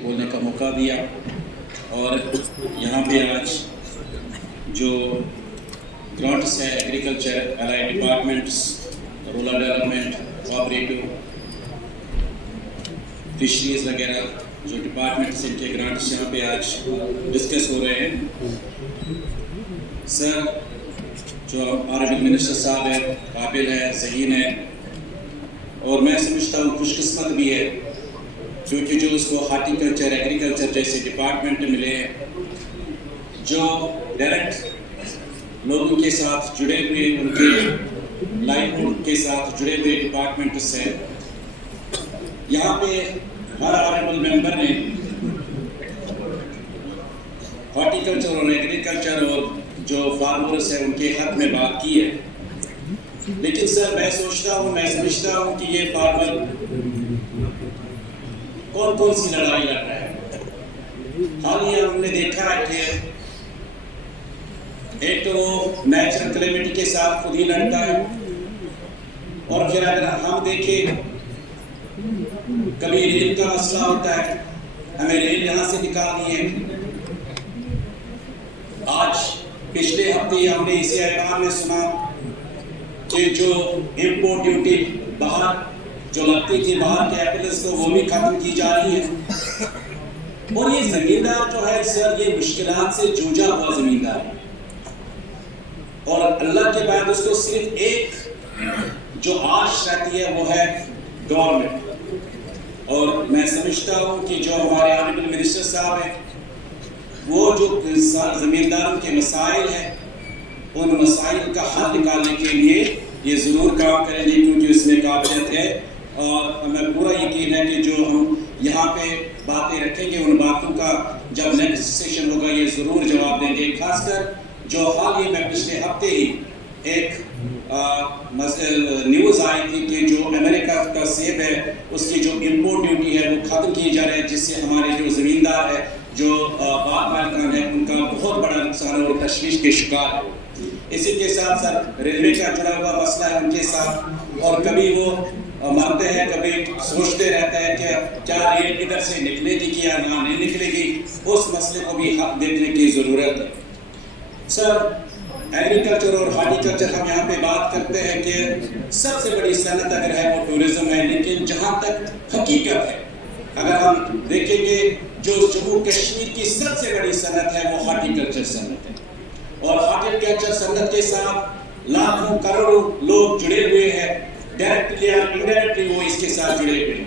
بولنے کا موقع دیا اور یہاں پہ آج جو گرانٹس ہے agriculture allied departments rural development cooperative fisheries وغیرہ جو ڈپارٹمنٹس ان کے گرانٹس یہاں پہ آج ڈسکس ہو رہے ہیں. سر جو آنریبل منسٹر صاحب ہے قابل ہے ذہین ہے اور میں سمجھتا ہوں خوش قسمت بھی ہے کیونکہ جو اس کو ہارٹیکلچر ایگریکلچر جیسے ڈپارٹمنٹ ملے ہیں جو ڈائریکٹ لوگوں کے ساتھ جڑے ہوئے ان کے لائیولیہوڈ کے ساتھ جڑے ہوئے ڈپارٹمنٹس ہیں. یہاں پہ ہر آنریبل ممبر نے ہارٹیکلچر اور ایگریکلچر اور جو فارمرز ہیں ان کے حق میں بات کی ہے. لیکن سر میں سمجھتا ہوں کہ یہ فارمر کون سی لڑائی لڑ رہا ہے. حالیہ ہم نے دیکھا ہے کہ ایک تو وہ نیچرل کلیمٹی کے ساتھ خود ہی لڑتا ہے اور پھر اگر ہم دیکھیں کبھی ریل کا مسئلہ ہوتا ہے ہمیں ریل یہاں سے نکالنی ہے. آج پچھلے ہفتے ہم نے اسی اعلان میں سنا کہ جو امپورٹ ڈیوٹی باہر جو لگتی تھی باہر کے ایپلز کو وہ بھی ختم کی جا رہی ہے. اور یہ زمیندار جو ہے سر یہ مشکلات سے جوجا ہوا زمیندار ہے اور اللہ کے بعد اس کو صرف ایک جو آش رہتی ہے وہ ہے گورنمنٹ. اور میں سمجھتا ہوں کہ جو ہمارے آنریبل منسٹر صاحب ہیں وہ جو زمینداروں کے مسائل ہیں ان مسائل کا حل نکالنے کے لیے یہ ضرور کام کریں گے کیونکہ اس میں قابلیت ہے اور ہمیں پورا یقین ہے کہ جو ہم یہاں پہ باتیں رکھیں گے ان باتوں کا جب نیکسٹ سیشن ہوگا یہ ضرور جواب دیں گے. خاص کر جو حال میں پچھلے ہفتے ہی ایک نیوز آئی تھی کہ جو امریکہ کا سیب ہے اس کی جو امپورٹ ڈیوٹی ہے وہ ختم کی جا رہی ہے جس سے ہمارے جو زمیندار ہے جو باغ مالکان ہے ان کا بہت بڑا نقصان اور تشویش کے شکار ہے. اسی کے ساتھ ساتھ ریلوے کا جڑا ہوا مسئلہ ہے ان کے ساتھ اور کبھی وہ مرتے ہیں کبھی سوچتے رہتے ہیں کہ کیا ریل ادھر سے نکلے گی یا نہیں نکلے گی. اس مسئلے کو بھی حق دیکھنے کی ضرورت ہے. سر ایگریکلچر اور ہارٹیکلچر ہم یہاں پہ بات کرتے ہیں کہ سب سے بڑی صنعت اگر ہے وہ ٹورزم ہے لیکن جہاں تک حقیقت ہے اگر ہم دیکھیں گے جو جموں کشمیر کی سب سے بڑی صنعت ہے وہ ہارٹیکلچر صنعت ہے اور ہارٹیکلچر صنعت کے ساتھ لاکھوں کروڑوں لوگ جڑے ہوئے ہیں ڈائریکٹلی یا انڈائریکٹلی وہ اس کے ساتھ جڑے ہوئے ہیں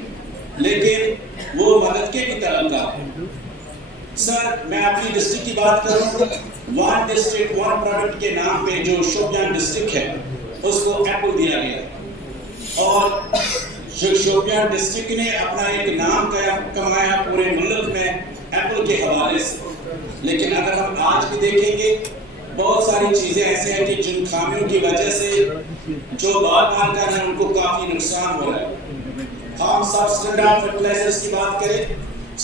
لیکن وہ مدد کے بھی طلبگار ہیں. سر میں اپنی ڈسٹرکٹ کی بات کروں ون ڈسٹرکٹ ون پروڈکٹ کے نام پہ جو شوپیان ڈسٹرکٹ ہے اس کو ایپل دیا گیا اور شوپیان ڈسٹرکٹ نے اپنا ایک نام کمایا پورے ملک میں ایپل کے حوالے سے. لیکن اگر ہم آج بھی دیکھیں گے بہت ساری چیزیں ایسے ہیں کہ جن خامیوں کی وجہ سے جو باغ مالکان ہیں ان کو کافی نقصان ہو رہا ہے. ہم سب اسٹینڈرڈ فرٹیلائزرز کی بات کریں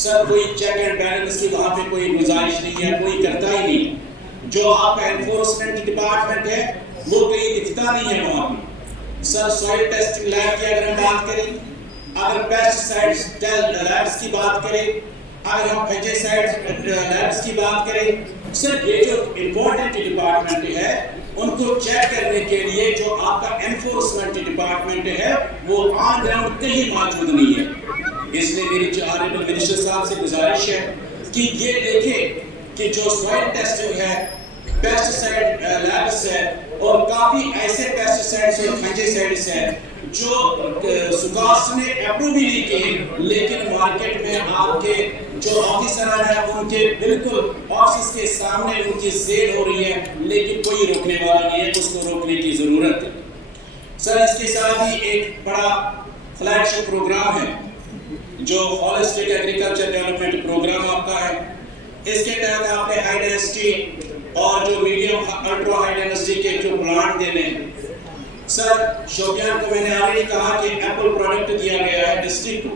سر کوئی چیک اینڈ بیلنس کی وہاں پہ کوئی گزارش نہیں ہے کوئی کرتا ہی نہیں. جو آپ کا انفورسمنٹ ڈپارٹمنٹ ہے وہ کہیں دکھتا نہیں ہے وہاں پہ. سر سوائل ٹیسٹنگ لیب کی اگر ہم بات کریں اگر پیسٹیسائڈز لیبس کی بات کریں اگر ہم فنجیسائڈز لیبس کی بات کریں سر یہ جو امپورٹنٹ ڈپارٹمنٹ ہے ان کو چیک کرنے کے لیے جو آپ کا انفورسمنٹ ڈپارٹمنٹ ہے وہ آن گراؤنڈ کہیں موجود نہیں ہے. اس لیے میری جو آنریبل منسٹر صاحب سے گزارش ہے کہ یہ دیکھیں کہ جو سوائل ٹیسٹنگ ہے پیسٹیسائڈ لیبس ہے اور کافی ایسے پیسٹیسائڈز اور فنجیسائڈز ہیں جو سکاس نے اپروو بھی نہیں کی لیکن مارکیٹ میں آپ کے جو آفیسران ہیں ان کے بالکل آفس کے سامنے ان کی سیل ہو رہی ہے لیکن کوئی روکنے والا نہیں ہے. اس کو روکنے کی ضرورت ہے. سر اس کے ساتھ ہی ایک بڑا فلیگ شپ پروگرام ہے جو ہولسٹک ایگریکلچر ڈیولپمنٹ پروگرام آپ کا ہے. اس کے تحت آپ نے ہائی ڈینسٹی اور جو میڈیم الٹرا ہائی ڈینسٹی کے جو پلانٹ دینے ہیں. سر شوپیان کو میں نے آلریڈی کہا کہ ایپل پروڈکٹ دیا گیا ہے ڈسٹرکٹ کو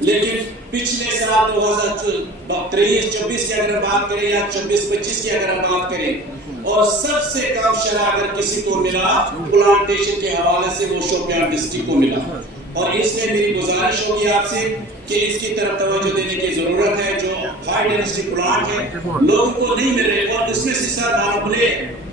لیکن پچھلے سال 2023-24 کی اگر بات کریں یا 24-25 کی اگر بات کریں اور سب سے کم شرح اگر کسی کو ملا پلانٹیشن کے حوالے سے وہ شوپیان ڈسٹرکٹ کو ملا. اور اس میں میری گزارش ہوگی آپ سے کہ اس کی طرف توجہ دینے کی ضرورت ہے. جو ہائی ڈینسٹی پلانٹ ہے لوگوں کو نہیں مل رہے اور اس میں سے سر